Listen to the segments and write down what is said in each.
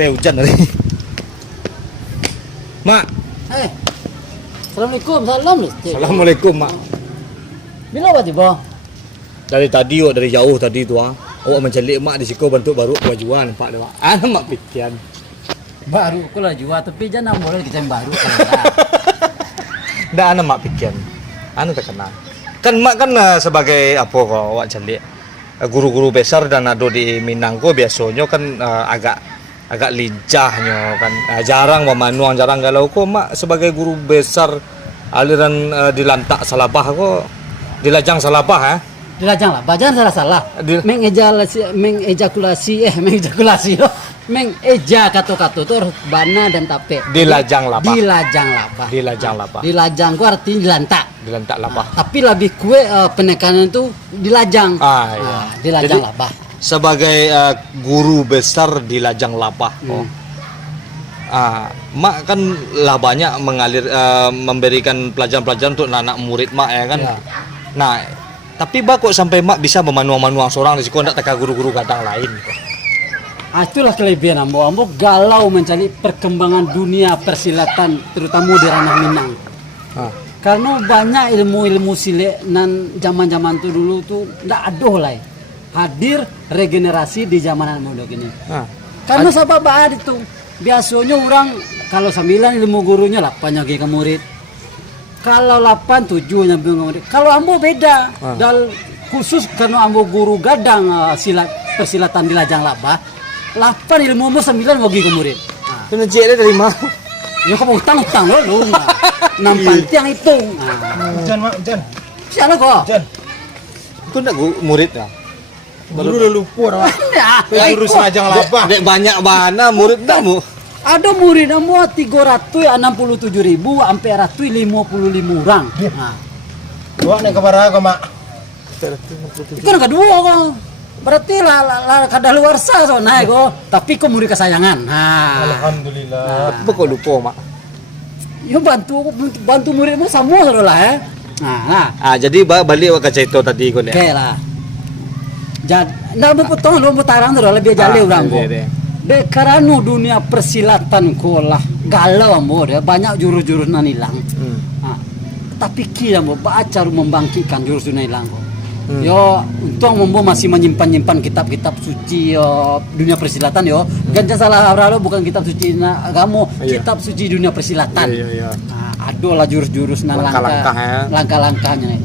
kayak hujan tadi. Mak. Assalamualaikum, salam. Assalamualaikum, Mak. Bila apa tiba? Dari tadi dari jauh tadi tu ah. Awak mencelik mak di siko bentuk baru kewajuan Pak Dewa. Mak pikiran. Baru aku lah jual tapi jangan boleh kita yang baru kan. Dah mak pikiran. Terkenal. Kan mak kan sebagai apa kok awak celik guru-guru besar dan ada di Minangko biasanya kan agak lincahnya kan jarang memanuang jarang galau kok mak sebagai guru besar aliran di Lantak Salabah kok di Lajang Salabah Dilajang lah, bacaan salah. Mengejakulasi kata-kata tu bana dan tape. Di Lajang Labah. Di Lajang Labah. Di Lajang Labah. Di Lajang ku artinya di Lantak. Di Lantak Labah. Tapi lebih kue penekanan itu di Lajang. Iya. Di Lajang Jadi, Labah. Sebagai guru besar di Lajang Labah. Mak kan lah banyak memberikan pelajaran-pelajaran untuk anak murid mak ya kan. Ya. Nah, tapi kok sampai mak bisa memanuang-manuang seorang di sekolah tak guru-guru kadang lain. Itulah kelebihan Ambo galau mencari perkembangan dunia persilatan terutama di ranah Minang. Karena banyak ilmu-ilmu silet nan zaman-zaman tu dulu tu ndak ada lah. Hadir regenerasi di zaman muda gini. Karena sebab itu biasanya orang kalau 9 ilmu gurunya 8 nyagi ke murid. Kalau 8 7 nyampe murid. Kalau Ambo beda. Dan khusus karena Ambo guru gadang persilatan di Lajang Labah, 8 ilmu Ambo 9 bagi ke murid. Kena cek dari mana? Ya kamu utang lo. Nampak tiang hitung. Hujan. Siapa kok? Hujan. Itu enggak murid ya? Guru udah lupa dah. Guru Lajang Labah. Dek banyak mana murid enggak mu? Ada murid Ambo 367.000 sampai 155 orang. Dua nih kabar aku mak. Itu yang kedua kok. Berarti lah kada luar sah so naik kok. Tapi kok murid kesayangan. Alhamdulillah. Apa kok lupa mak? Ya bantu muridmu semua sudah lah ya. Jadi balik ke cerita tadi kau lihat. Oke lah. Jadi ndak mau potong lu mutarang sudah lebih jauh orang kok. Karena dunia persilatan kolah galau Ambo dia banyak jurus-jurus nan hilang. Tapi kita mau baca membangkitkan jurus nan hilang kok. Yo untung Ambo masih menyimpan kitab-kitab suci dunia persilatan yo. Jangan salah lo bukan kitab suci agama, kitab suci dunia persilatan. Ada lah jurus-jurus nan langkah-langkahnya.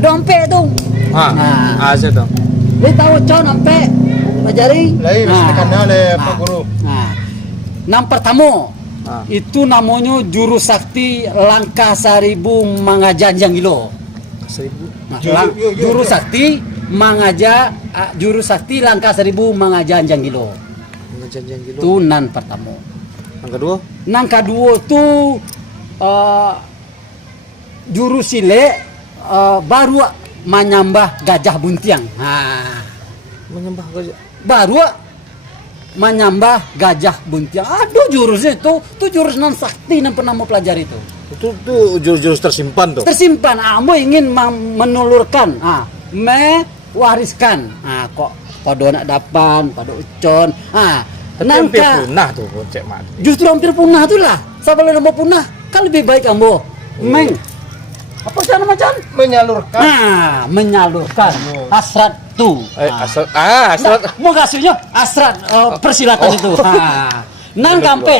Ada ampe tuh. Ada tuh. Dia tahu ampe pelajari. Lain kanal Pak Guru. Nam pertama itu namanya jurus sakti langkah 1000 mangajanjang gilo. 1000. Jurus sakti jurus sakti langkah 1000 mangajanjang gilo. Mangajanjang gilo. Itu nan pertama. Yang kedua tu jurus sile baru menyambah gajah buntiang. Menyembah gajah. Baru menyambah gajah buntiang. Aduh jurusnya itu jurus nan sakti nan pernah mau pelajari itu. Itu jurus-jurus tersimpan tuh. Tersimpan. Mau ingin menulurkan, mewariskan. Kok pada anak dapan, pada ucon. Tapi hampir punah tuh cek mat. Justru hampir punah tuh lah. Sampai mau punah, kan lebih baik Ambo. Apa sih macam? Menyalurkan. Menyalurkan hasrat tuh. Hasrat. Mau kasihnya hasrat persilatan itu. Nan kampe.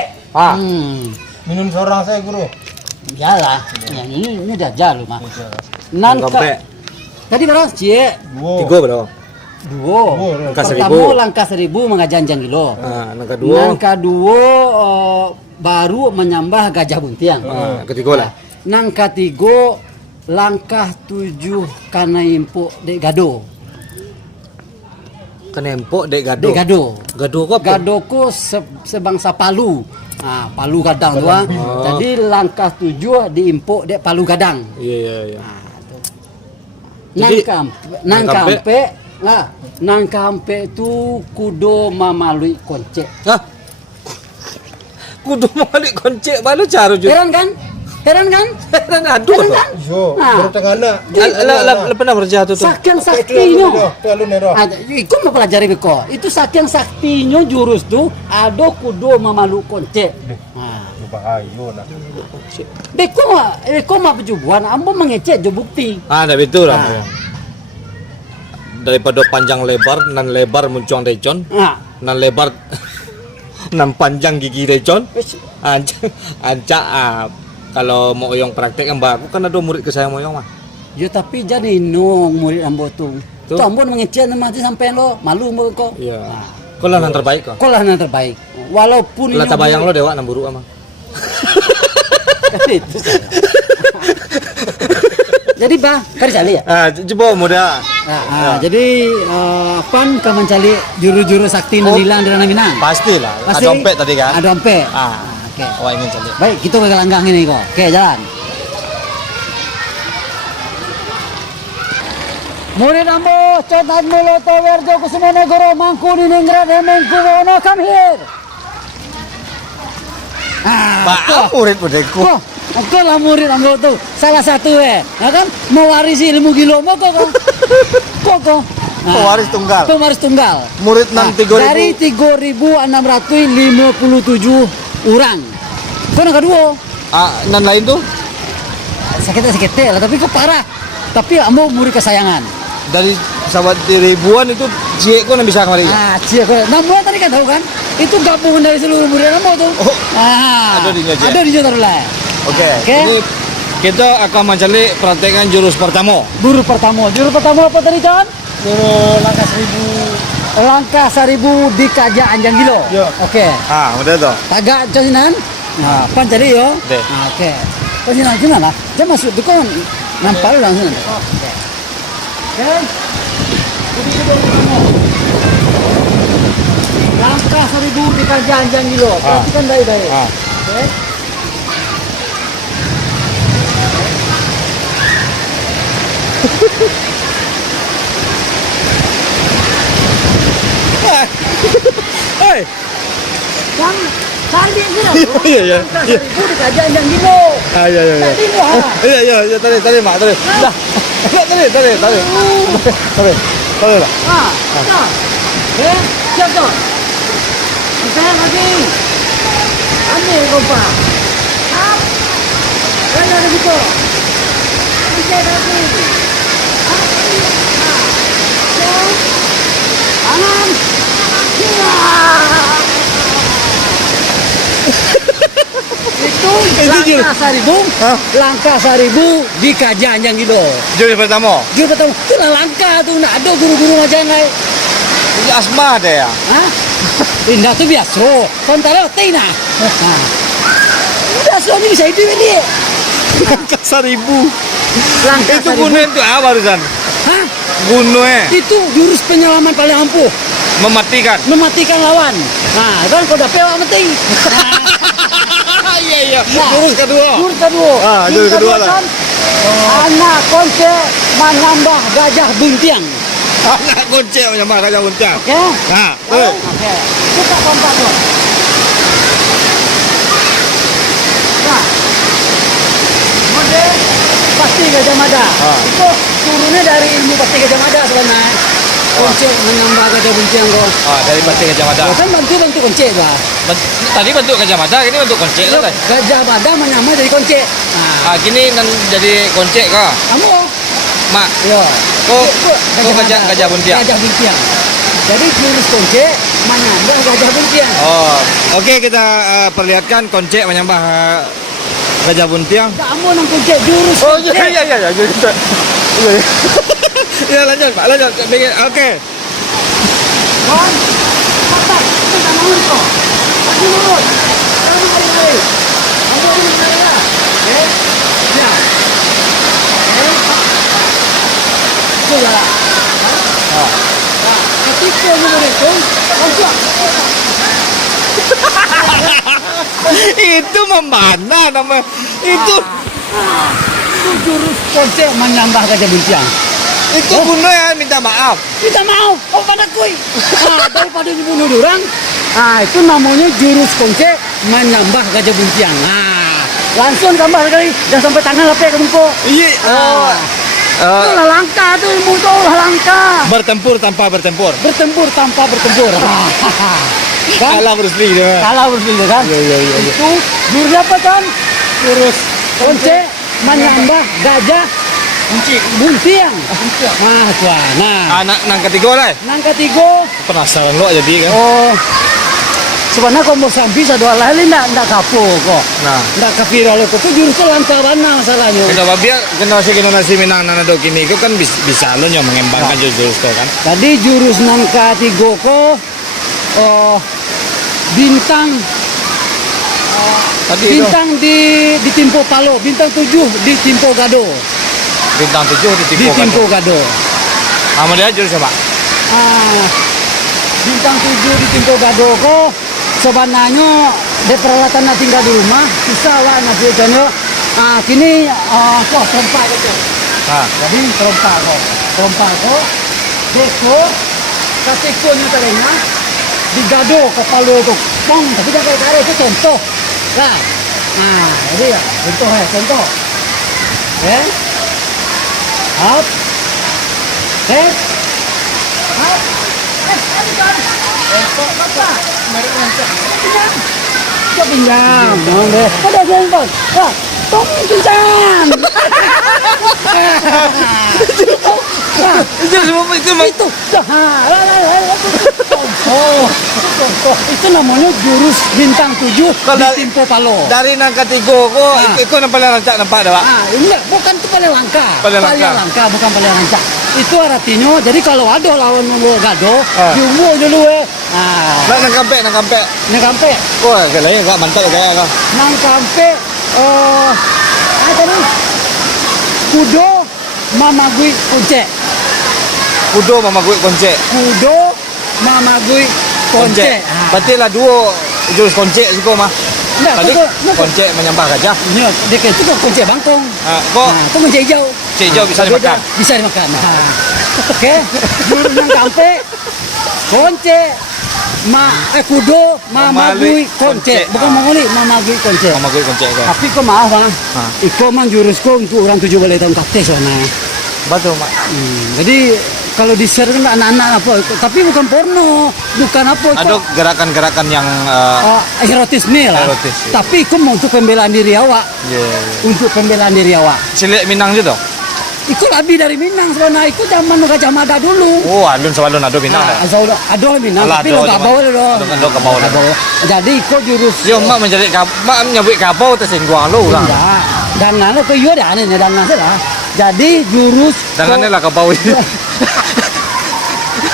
Minum seorang saya Guru. Iyalah, yang ini udah jauh mah. Nan kampe. Tadi berapa cie? 3 berapa? 2. Langkah 1000. Pertama langkah 1000 mengajanjang gilo. Yang kedua baru menyambah gajah buntiang. Ketiga lah. Yang ketiga langkah 7 kana impo dek gado. Kenempok dek gado. Gado kok? Gado ko sebangsa palu. Palu gadang tu. Jadi langkah 7 diimpok dek palu gadang. Iya. Nang kampe tu kudo mamalui koncek. Kudu malik koncek baru cara juga. Heran kan? Heran kan? Aduh. Heran kan? Yo, Ah. baru tengah anak. Lah pernah berjatuh tuh. Saking saktinya. Itu alun ya, Iku mau pelajari beko. Itu saking saktinya jurus tuh ada kudu memalu konce. Nah, bahaya nah. beko mah pejubuan, ambo mengecek jo bukti. Ada betul Ah. lah. Daripada panjang lebar nan lebar muncung recon, Nah, nan lebar nan panjang gigi recon. wis Anca kalau mau yang praktek yang aku kan ada murid ke saya mau yang mah. yo tapi jadi nong murid ambo tuh. Tuh. Tuh ambo mengecek mati sampai lo malu ambo kok. Iya. Nah, Kau lah yang terbaik kok. kok lah yang terbaik. Walaupun Lah ini tabayang lo murid- dewa nang buru ama. Kan itu saya. Jadi bah, kan cali ya. Coba muda. Jadi pan kamu mencari juru-juru sakti Oh. hilang di Ranah Minang. Pastilah. Pasti Ada dompet tadi kan. Ada dompet. Ah. Oke. Oh ingin cari. Baik, kita ke langgang ini kok. Oke, jalan. Murid ambo, cotat mulo towerjo kusumonegoro mangku niningrat hemengku wono come here. Pak murid muridku. Kok, kok lah murid ambo tuh salah satu ya kan mewarisi ilmu gilo mo kok. Kok. Pewaris tunggal. Pewaris tunggal. Murid nan 3.000. Dari 3.657 orang. Kau yang kedua. Nan lain tuh Sakit lah, tapi kok parah. Tapi ambo murid kesayangan. dari sahabat ribuan itu cie kok yang bisa kemarin. Cia kok. Namun tadi kan tahu kan? Itu gabungan dari seluruh murid ambo tuh. Oh, ada di Cia. Ada di Cia Tarulai. Oke. Oke. Ini kita akan mencari praktekan jurus pertama. Guru pertama. Juru pertama apa tadi, Con? Juru langkah 1000. Langkah 1000 di Kaja Anjang Gilo. Yo. Oke. Udah tuh. Tagak jasinan. Nah, pan cari yo. Deh. Nah, oke. Jasinan gimana? Dia masuk tuh kan nampak lu langsung. Oke. Oke. Langkah 1000 di Kaja Anjang Gilo. Perhatikan baik-baik. Oke. Hei. Yang cari ini loh. Iya, iya. Langkah 1000 di Kaja Anjang Gilo. Iya. Tadi lu ha. Iya, tadi mak, tadi. Dah. Tadi lah. Nah. Oke, siap tuh. Saya lagi. Aneh kompa. Up. Kan ada gitu. Bisa lagi. Up. Nah. Jauh. Kanan. Itu langkah 1000, langkah 1000 di Kajanjang gitu. Jurus pertama. Dia ketemu, itu lah langkah tuh, nak ada guru-guru macam lain. Ini asma ada ya. Hah? Indah tuh biasa. Kontara tina. Biasa ini bisa hidup ini. Langkah 1000. Langkah Itu 1000. gunanya itu apa barusan? Hah? Gunanya Itu jurus penyelaman paling ampuh, mematikan. mematikan lawan. Nah, kan kalau udah pewa mati. Iya. Nah, Jurus kedua. Jurus kedua. Jurus kedua lah. Kan, anak konce menambah gajah buntiang. Anak kunci menyembah Raja Buncang. Oke? Nah, Oke. Kita kompak tuh. Nah. Mode pasti Gajah Mada. Itu turunnya dari ilmu pasti Gajah Mada sebenarnya. Kunci menambah gajah buntiang kok. dari pasti Gajah Mada. Kan bantu kunci lah. Tadi bentuk Gajah Mada, ini bentuk kunci lah. Gajah Mada menyamar jadi kunci. Nah, Gini nan jadi kunci kah? kamu Mak, yo. kok Mada. gajah buntiang? Gajah buntiang. Jadi jurus kunci menambah gajah buntiang. Oke kita perlihatkan kunci menyembah Gajah Buntiang. Kamu nang kunci jurus kunci. Iya. Ya lanjut Pak, lanjut. Oke. Kon, patah, itu tak mau kok. Lagi lurus. Kamu hari-hari. Kamu hari-hari lah. Oke, ya. Oke. Itu lah. Nah, ketika kamu itu, langsung. Itu membana nama itu. Itu jurus kunci menambah gajah buntiang. Itu gunanya minta maaf. Kita mau, oh pada kui. Daripada dibunuh orang, itu namanya jurus kunci menambah gajah buntiang. Langsung tambah kali, jangan sampai tangan lapik ke muka. Iya. Oh. Itulah langka tuh ilmu tuh langka. Bertempur tanpa bertempur. Bertempur tanpa bertempur. Kan? Kalah Bruce Lee dia. Kalah berbeda kan? Iya. Itu jurus apa kan? Jurus konce, menyambah gajah, buntiang. Nah, tuan. Nah, Anak nang ketiga lah. nang ketiga. Penasaran lo jadi kan. Oh, sebenarnya kalau mau sambil satu hal lain ndak kapok kok. Nah. Ndak kafiral itu jurusnya langka mana masalahnya. Kenapa biar generasi Minang nana do kini itu kan bisa lo nyo mengembangkan jurus itu kan. Tadi jurus nang ketiga kok, bintang Tadi itu bintang di Timpo Palo, bintang 7 di Timpo Gado. bintang 7 Di di Timpo Gado. Sama dia jurus apa? Bintang 7 di Timpo Gado kok sebenarnya di peralatan nak tinggal di rumah bisa lah nasi janyo. Kini kok trompa gitu. Jadi trompa kok. Deko kasih kunya tadinya di Gado ke Palu itu. Pong, tapi jangan kare itu contoh. Nah, jadi ya contoh. Up. Up. Kok pinjam? Dong deh. Ada jenggot. Wah, tong pinjam. Itu. Itu namanya jurus bintang 7 Kalau di Timpo Palo. Dari nang ketiga kok itu yang paling rancak nampak dah, Pak. Enggak, bukan itu paling langka. Paling langka. Bukan paling langka. Itu artinya, jadi kalau ada lawan Gado, diumur dulu Nang kampe. Nang kampe. Wah, kayaknya enggak mantap kayak apa. Nang kampe, tadi kudo mamagui kunce. Kudo mama gue konce. Kudo mamagui konce. Berarti lah dua jurus konce juga mah. Enggak, Tadi itu konce menyambah gajah. iya, dia itu kok kunce bangkong. Kok Itu kunce hijau. hijau bisa dimakan. Bisa dimakan. Oke, jurus nang kampe, konce, kudo, mamagui konce. Bukan mangoli, mamagui konce. Mama gue konce kan. Tapi kok maaf bang, iko mang jurusku untuk orang 17 tahun ke atas sana. Betul, Mak. Jadi kalau di share kan anak-anak apa, tapi bukan porno, bukan apa. Ada gerakan-gerakan yang Erotisme lah. Erotis, ya. Tapi itu mau untuk pembelaan diri awak, untuk pembelaan diri awak. Cilik Minang juga. Itu lebih dari Minang sebenarnya. Itu zaman Gajah Mada dulu. Oh, alun sebelum ada Minang dah. Ada Minang, Alah, tapi lo gak bawa lo. Ada ke bawah dah. Jadi itu jurus. Yo, mak menjadi mak nyabut kapau tersinggung lo orang. Enggak. Dangan lo ke iyo dah nih, dangan salah. Jadi jurus. Jangannya lah kapau.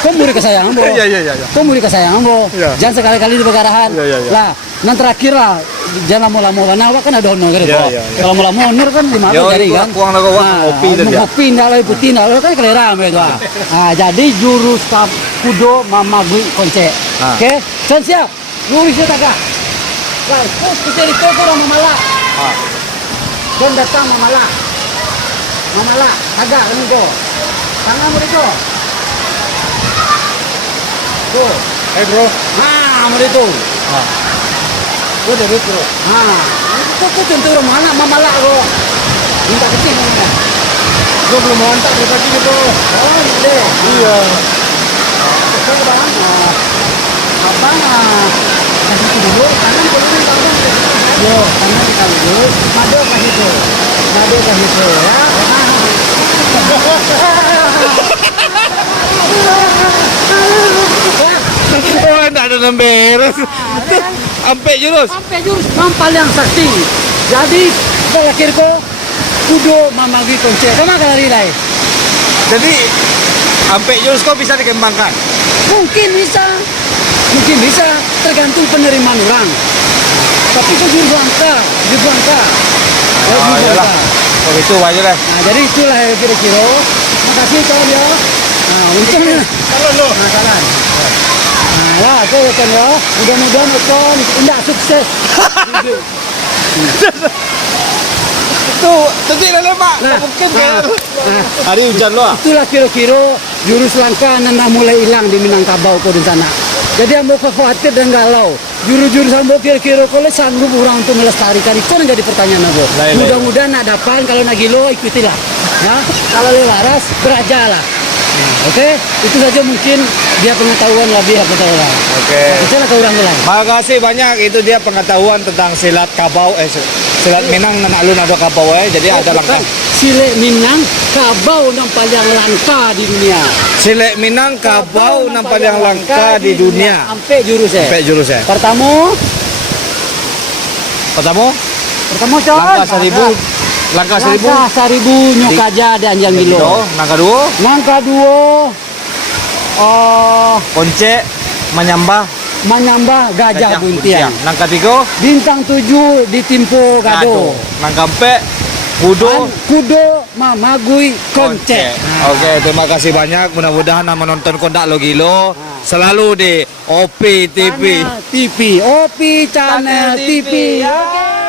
Kau murid kesayangan bo. Iya. Kau murid kesayangan bo. Iya. Jangan sekali-kali di begarahan. Iya. Lah, nan terakhir lah. Jangan lama-lama karena awak kan ada honor gitu. Iya. Kalau lama-lama honor kan di mana Yo, jadi itu kan. kuang lah kau ngopi dah dia. Ngopi ndak lah putih ndak lah kan kelera itu. Jadi jurus kudo mamagui konce. Oke, Can siap. Jurusnya tagak. Wah, kita di toko orang Mamala. Don datang Mamala. Tagak kan itu. Tangan mereka. Tuh. Bro. Mereka itu. Udah bro. Itu tentu orang mana Mamala kok. Minta kecil mana. Gue belum mantap dari pagi nih bro. Oh, ini. Iya. Oke, Bang. Abang kasih itu dulu, tangan dulu tangan. Yo, tangan dikali dulu. Mado kasih itu. Ya. Oh, enggak ada beres. Sampai jurus. Sampai jurus mampal yang sakti. Jadi terakhir kok kudo mamagi konce. Kemana kali lai? Jadi sampai jurus kau bisa dikembangkan. Mungkin bisa, tergantung penerimaan orang. Tapi itu jurus langka. Iyalah. Oh, itu aja deh. Jadi itulah yang kira-kira. Makasih kawan ya. Untung nih. Kalau lo. Salah. Ya, itu kan ya. Mudah-mudahan Ukon tidak sukses. Itu tadi lah Mak. Mungkin kan. Hari hujan lo. Itulah kira-kira jurus langka yang mulai hilang di Minangkabau kau di sana. Jadi ambo khawatir dan galau. Juru-juru sambo kira-kira kalau sanggup orang untuk melestarikan itu kan jadi pertanyaan ambo. Lain. Mudah-mudahan nak dapat, kalau nak gilo ikutilah. Ya, kalau lewaras berajalah. Oke, itu saja mungkin dia pengetahuan lebih apa tahu lah. Oke. Bisa ke orang lain. Makasih banyak, itu dia pengetahuan tentang silat kabau, silat Minang dan alun ada kabau jadi ada langkah. Silat Minang kabau yang paling langka di dunia. Silat Minang kabau yang paling langka di dunia. Sampai jurusnya. Sampai jurusnya. Pertama, Cok. Langkah seribu. Langkah seribu nyukaja dan anjang gilo. Langkah dua. Langkah dua, Konce menyambah gajah buntian. Langkah tiga. Bintang 7 ditimpo gado. Langkah empat. Kudo mamagui konce. Oke, terima kasih banyak. Mudah-mudahan menonton Kondak Lo Gilo selalu di OP TV. Channel TV, OP Channel TV. Oke.